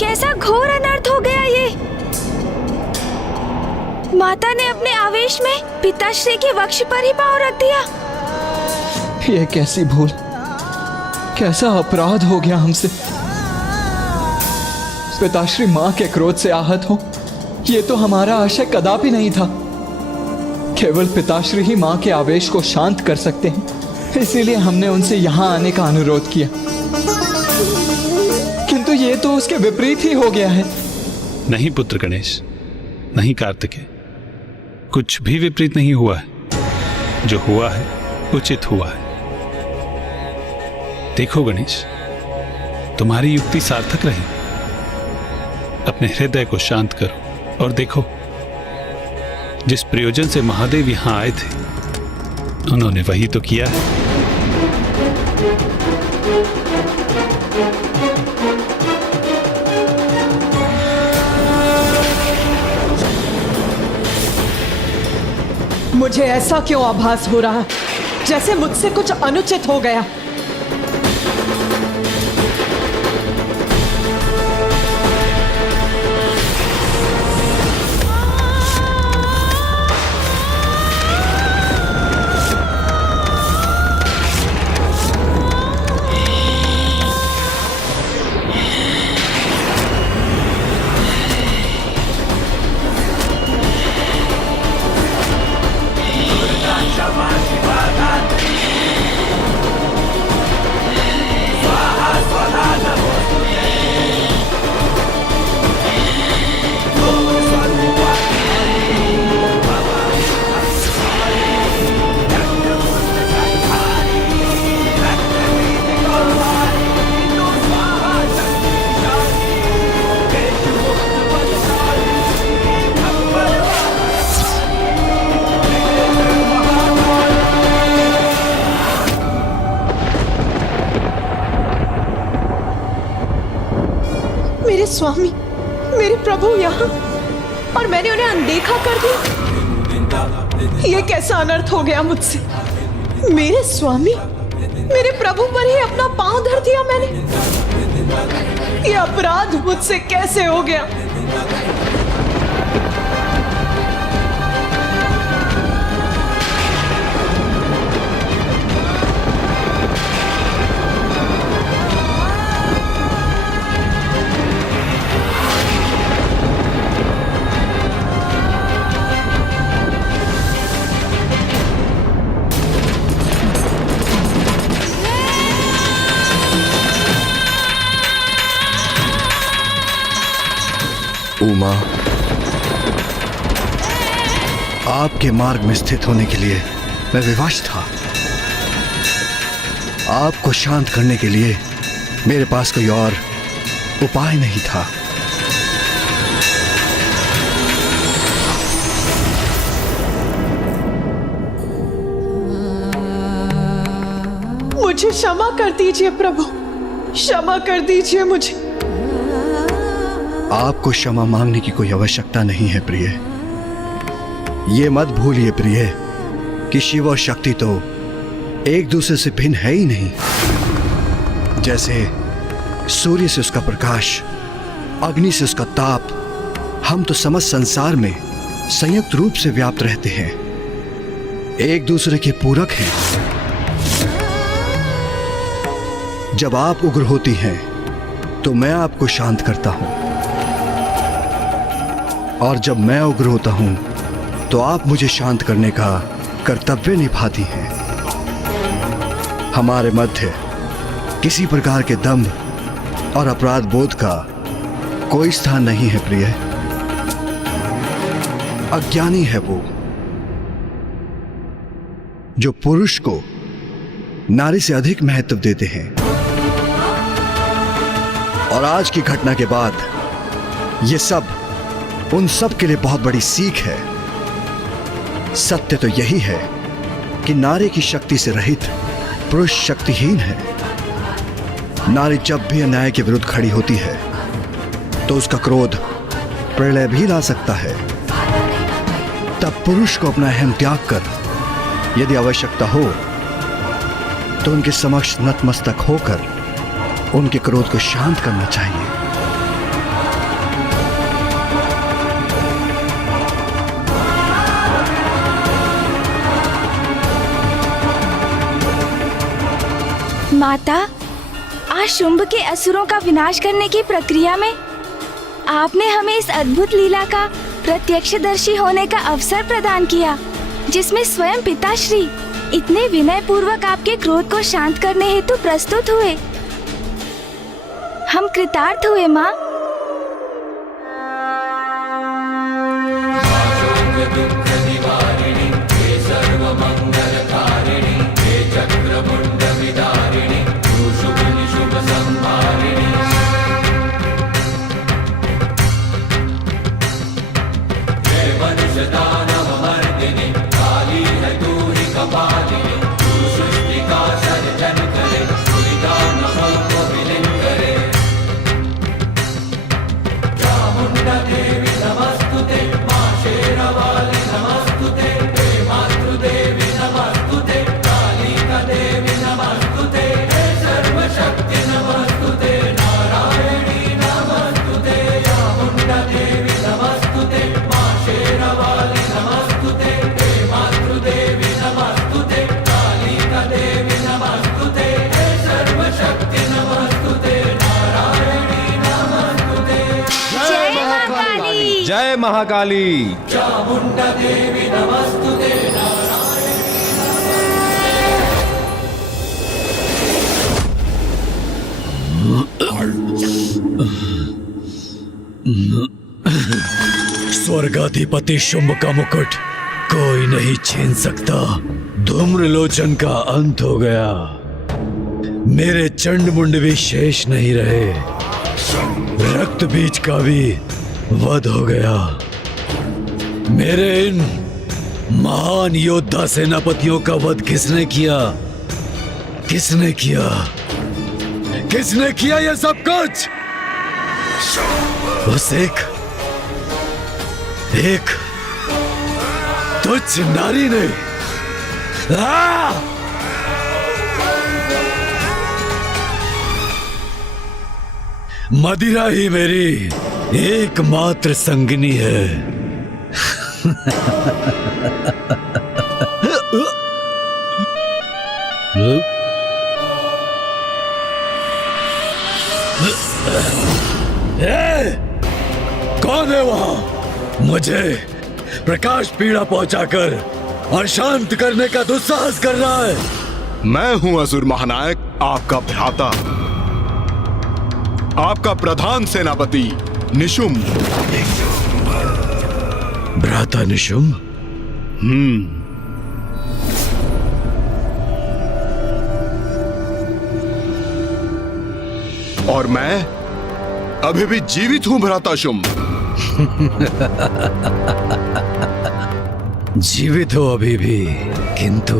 कैसा घोर अनर्थ हो गया ये। माता ने अपने आवेश में पिताश्री के वक्ष पर ही पांव रख दिया। ये कैसी भूल, कैसा अपराध हो गया हमसे। पिताश्री मां के क्रोध से आहत हो, ये तो हमारा आशय कदापि नहीं था। केवल पिताश्री ही मां के आवेश को शांत कर सकते हैं, इसीलिए हमने उनसे यहां आने का अनुरोध किया। किंतु ये तो उसके विपरीत ही हो गया है। नहीं पुत्र गणेश, नहीं कार्तिकेय, कुछ भी विपरीत नहीं हुआ है। जो हुआ है उचित हुआ है। देखो गणेश, तुम्हारी युक्ति सार्थक रही। अपने हृदय को शांत करो और देखो, जिस प्रयोजन से महादेव यहां आए थे, उन्होंने वही तो किया है। मुझे ऐसा क्यों आभास हो रहा, जैसे मुझसे कुछ अनुचित हो गया। मेरे स्वामी, मेरे प्रभु यहाँ, और मैंने उन्हें अनदेखा कर दिया। ये कैसा अनर्थ हो गया मुझसे। मेरे स्वामी, मेरे प्रभु पर ही अपना पांव धर दिया मैंने। ये अपराध मुझसे कैसे हो गया। उमा, आपके मार्ग में स्थित होने के लिए मैं विवश था। आपको शांत करने के लिए मेरे पास कोई और उपाय नहीं था। मुझे क्षमा कर दीजिए प्रभु, क्षमा कर दीजिए मुझे। आपको क्षमा मांगने की कोई आवश्यकता नहीं है प्रिय। ये मत भूलिए प्रिय कि शिव और शक्ति तो एक दूसरे से भिन्न है ही नहीं। जैसे सूर्य से उसका प्रकाश, अग्नि से उसका ताप, हम तो समस्त संसार में संयुक्त रूप से व्याप्त रहते हैं, एक दूसरे के पूरक हैं। जब आप उग्र होती हैं तो मैं आपको शांत करता हूं, और जब मैं उग्र होता हूं तो आप मुझे शांत करने का कर्तव्य निभाती हैं। हमारे मध्य किसी प्रकार के दंभ और अपराध बोध का कोई स्थान नहीं है प्रिय। अज्ञानी है वो जो पुरुष को नारी से अधिक महत्व देते हैं। और आज की घटना के बाद ये सब उन सब के लिए बहुत बड़ी सीख है। सत्य तो यही है कि नारी की शक्ति से रहित पुरुष शक्तिहीन है। नारी जब भी अन्याय के विरुद्ध खड़ी होती है तो उसका क्रोध प्रलय भी ला सकता है। तब पुरुष को अपना अहम त्याग कर यदि आवश्यकता हो तो उनके समक्ष नतमस्तक होकर उनके क्रोध को शांत करना चाहिए। माता, आज शुंभ के असुरों का विनाश करने की प्रक्रिया में आपने हमें इस अद्भुत लीला का प्रत्यक्षदर्शी होने का अवसर प्रदान किया, जिसमें स्वयं पिताश्री इतने विनय पूर्वक आपके क्रोध को शांत करने हेतु प्रस्तुत हुए। हम कृतार्थ हुए माँ। जय महाकाली। चामुंडा देवी नमस्तुते। स्वर्गाधिपति शुंभ का मुकुट कोई नहीं छीन सकता। धूम्रलोचन का अंत हो गया, मेरे चंड मुंड भी शेष नहीं रहे, रक्त बीज का भी वध हो गया। मेरे इन महान योद्धा सेनापतियों का वध किसने किया? किसने किया? किसने किया ये सब कुछ? बस एक तुच्छ नारी ने। मदिरा ही मेरी एकमात्र संगिनी है। कौन है वहां? मुझे प्रकाश पीड़ा पहुंचाकर अशांत करने का दुस्साहस कर रहा है। मैं हूं असुर महानायक, आपका भ्राता, आपका प्रधान सेनापति निशुंभ। भ्राता निशुंभ? और मैं अभी भी जीवित हूं भ्राता शुंभ। जीवित हो अभी भी, किंतु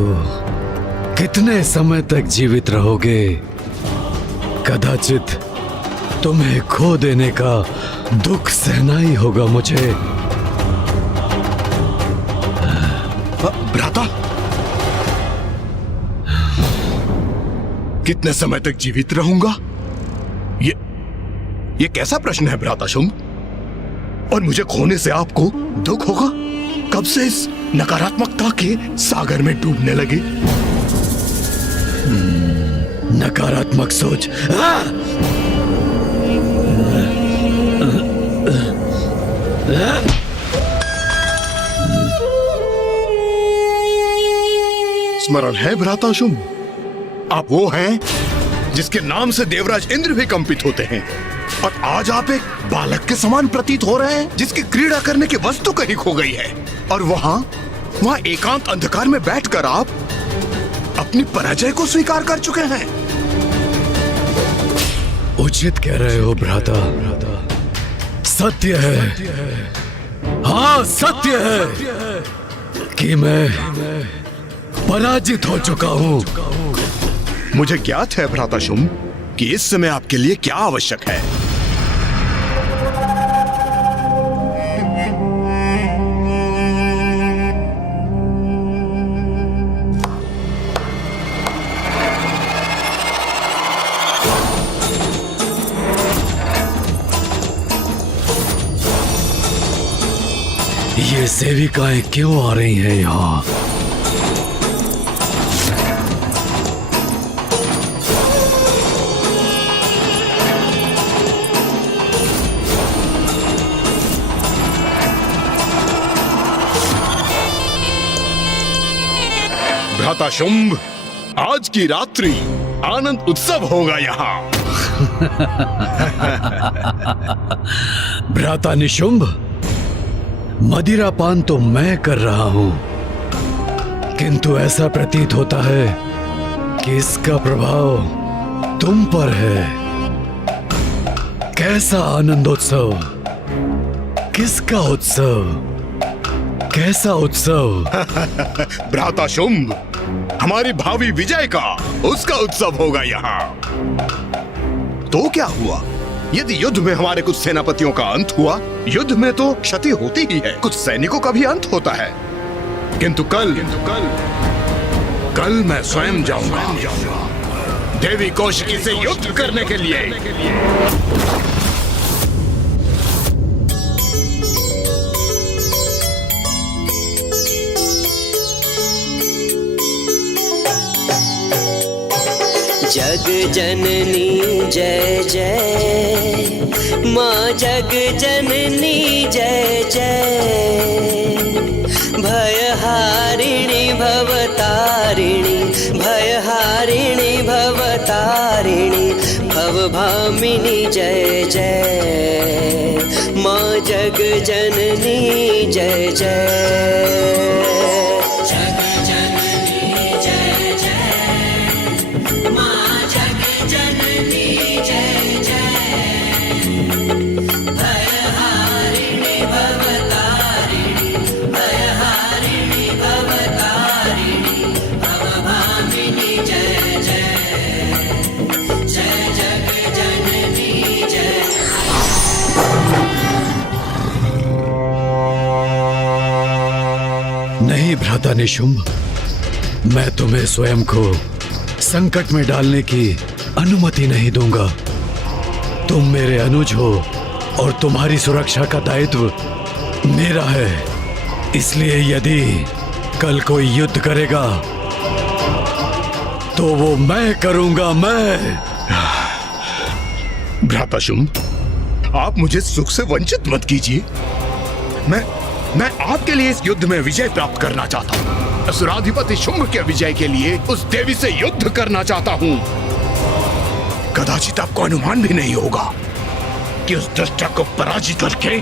कितने समय तक जीवित रहोगे? कदाचित तुम्हें खो देने का दुख सहना ही होगा मुझे। भ्राता, कितने समय तक जीवित रहूंगा? ये कैसा प्रश्न है भ्राता शुंभ? और मुझे खोने से आपको दुख होगा? कब से इस नकारात्मकता के सागर में डूबने लगे? नकारात्मक सोच। स्मरण है भ्राता शुंभ, आप वो हैं जिसके नाम से देवराज इंद्र भी कंपित होते हैं, और आज आप एक बालक के समान प्रतीत हो रहे हैं जिसकी क्रीड़ा करने की वस्तु कहीं खो गई है। और वहां एकांत अंधकार में बैठकर आप अपनी पराजय को स्वीकार कर चुके हैं। उचित कह रहे हो भ्राता, सत्य है, हाँ सत्य है कि मैं पराजित हो चुका हूं। मुझे ज्ञात है भ्राता शुंभ कि इस समय आपके लिए क्या आवश्यक है। ये सेविकाएं क्यों आ रही हैं यहाँ? भ्राता शुंभ, आज की रात्रि आनंद उत्सव होगा यहाँ। भ्राता निशुंभ, मदिरापान तो मैं कर रहा हूं, किंतु ऐसा प्रतीत होता है कि इसका प्रभाव तुम पर है। कैसा आनंदोत्सव, किसका उत्सव, कैसा उत्सव? भ्राता शुंभ, हमारी भावी विजय का, उसका उत्सव होगा यहाँ। तो क्या हुआ? यदि युद्ध में हमारे कुछ सेनापतियों का अंत हुआ, युद्ध में तो क्षति होती ही है, कुछ सैनिकों का भी अंत होता है। किंतु कल मैं स्वयं जाऊंगा देवी कौशिकी से युद्ध करने के लिए। जग जननी जय जय, माँ जग जननी जय जय। भयहारिणी भवतारिणी, भयहारिणी भवतारिणी, भवभामिनी जय जय। माँ जग जननी जय जय। नहीं भ्राता निशुंभ, मैं तुम्हें स्वयं को संकट में डालने की अनुमति नहीं दूंगा। तुम मेरे अनुज हो और तुम्हारी सुरक्षा का दायित्व मेरा है। इसलिए यदि कल कोई युद्ध करेगा तो वो मैं करूंगा, मैं। भ्राता शुंभ, आप मुझे सुख से वंचित मत कीजिए। मैं आपके लिए इस युद्ध में विजय प्राप्त करना चाहता हूँ। असुराधिपति शुंभ के विजय के लिए उस देवी से युद्ध करना चाहता हूँ। कदाचित आपको अनुमान भी नहीं होगा कि उस दुष्ट को पराजित करके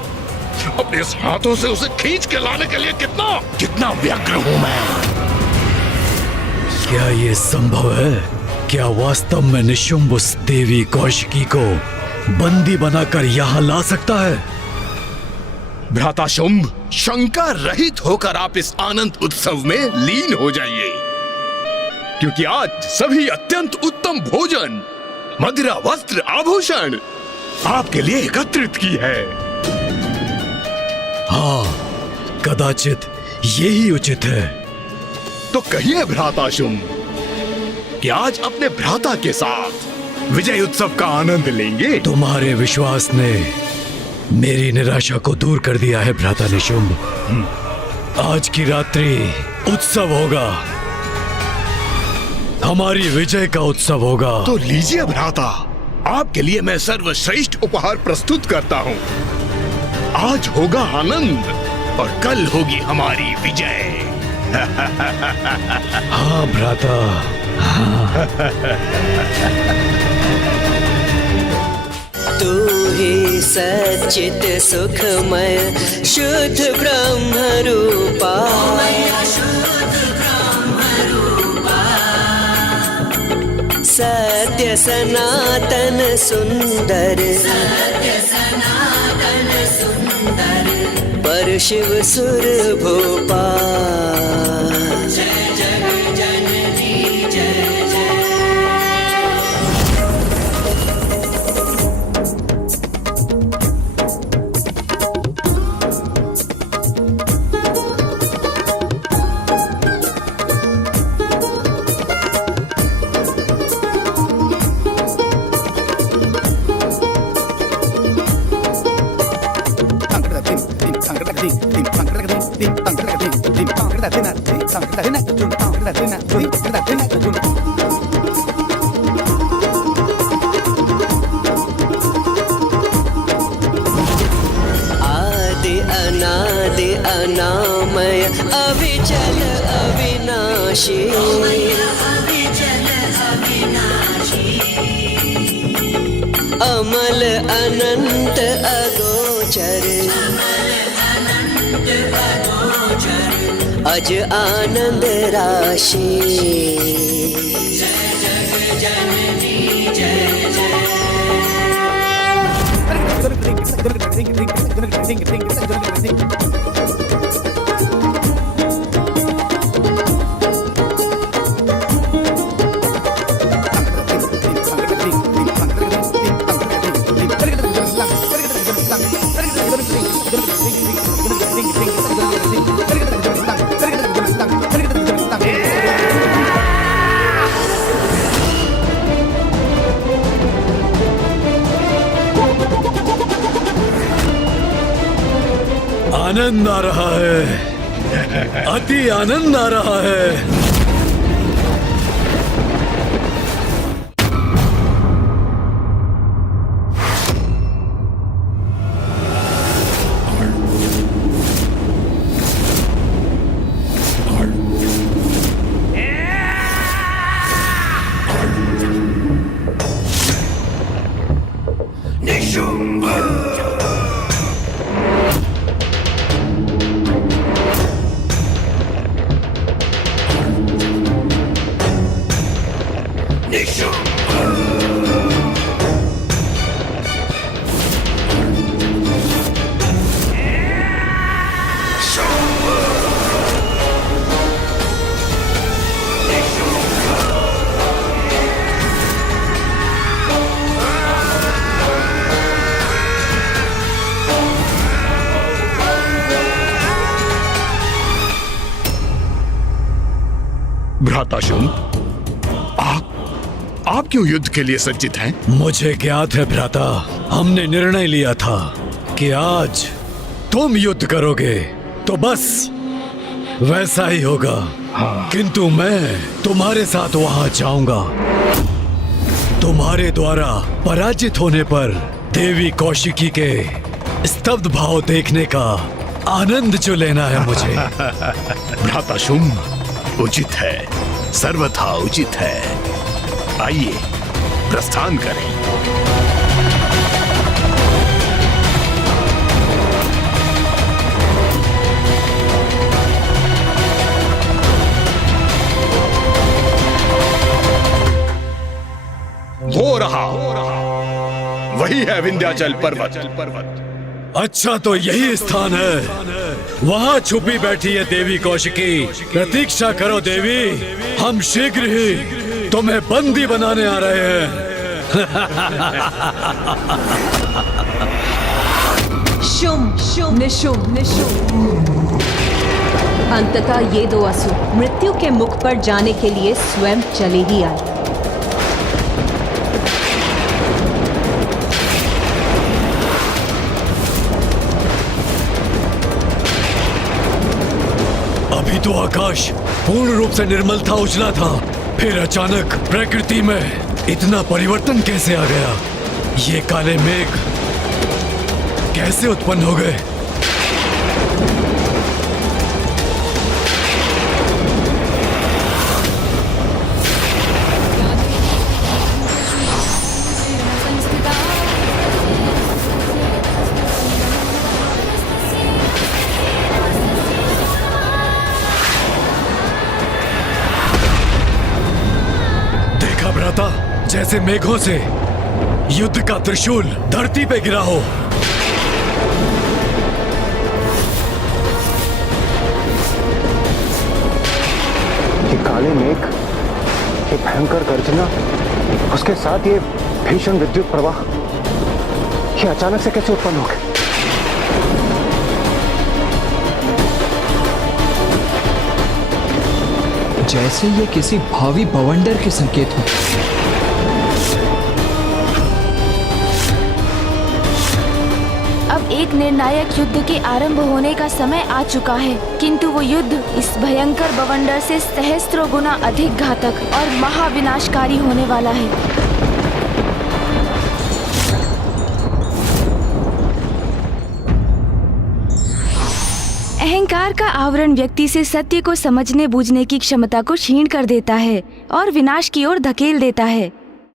अपने इस हाथों से उसे खींच के लाने के लिए कितना व्यग्र हूँ मैं। क्या ये संभव है? क्या वास्तव में निशुंभ उस देवी कौशिकी को बंदी बनाकर यहाँ ला सकता है? भ्राता शुंभ, शंका रहित होकर आप इस आनंद उत्सव में लीन हो जाइए, क्योंकि आज सभी अत्यंत उत्तम भोजन, मदिरा, वस्त्र, आभूषण आपके लिए एकत्रित की है। हाँ, कदाचित यही उचित है। तो कहिए भ्राता शुंभ कि आज अपने भ्राता के साथ विजय उत्सव का आनंद लेंगे। तुम्हारे विश्वास ने मेरी निराशा को दूर कर दिया है भ्राता निशुंभ। आज की रात्रि उत्सव होगा, हमारी विजय का उत्सव होगा। तो लीजिए भ्राता, आपके लिए मैं सर्वश्रेष्ठ उपहार प्रस्तुत करता हूँ। आज होगा आनंद और कल होगी हमारी विजय। हाँ भ्राता, हाँ। तू ही सच्चित सुखमय शुद्ध ब्रह्म रूपा, सत्य सनातन सुंदर, पर शिव सुर भूपा। आदि अनादि अनामय अविचल अविनाशी, अविनाशी अमल अनंत अगोचर अज आनंद राशि आनंद आ रहा है, अति आनंद आ रहा है। भ्राताशुम, आप क्यों युद्ध के लिए सज्जित हैं? मुझे ज्ञात है भ्राता, हमने निर्णय लिया था कि आज तुम युद्ध करोगे तो बस वैसा ही होगा। किंतु मैं तुम्हारे साथ वहां जाऊंगा। तुम्हारे द्वारा पराजित होने पर देवी कौशिकी के स्तब्ध भाव देखने का आनंद जो लेना है मुझे। भ्राताशुम, उचित है, सर्वथा उचित है। आइए प्रस्थान करें। हो रहा वही है विंध्याचल पर्वत। अच्छा, तो यही स्थान है। वहाँ छुपी बैठी है देवी कौशिकी। प्रतीक्षा करो देवी, हम शीघ्र ही तुम्हें बंदी बनाने आ रहे हैं। शुम शुम निशुम निशुम। अंततः ये दो असुर मृत्यु के मुख पर जाने के लिए स्वयं चले ही आए। अभी तो आकाश पूर्ण रूप से निर्मल था, उजला था, फिर अचानक प्रकृति में इतना परिवर्तन कैसे आ गया? ये काले मेघ कैसे उत्पन्न हो गए? जैसे मेघों से युद्ध का त्रिशूल धरती पे गिरा हो। ये काले मेघ, ये भयंकर गर्जना, उसके साथ ये भीषण विद्युत प्रवाह, ये अचानक से कैसे उत्पन्न हो गए? जैसे ये किसी भावी बवंडर के संकेत हो। अब एक निर्णायक युद्ध के आरंभ होने का समय आ चुका है, किंतु वो युद्ध इस भयंकर बवंडर से सहस्त्रों गुना अधिक घातक और महाविनाशकारी होने वाला है। अहंकार अंधकार का आवरण व्यक्ति से सत्य को समझने बूझने की क्षमता को क्षीण कर देता है और विनाश की ओर धकेल देता है।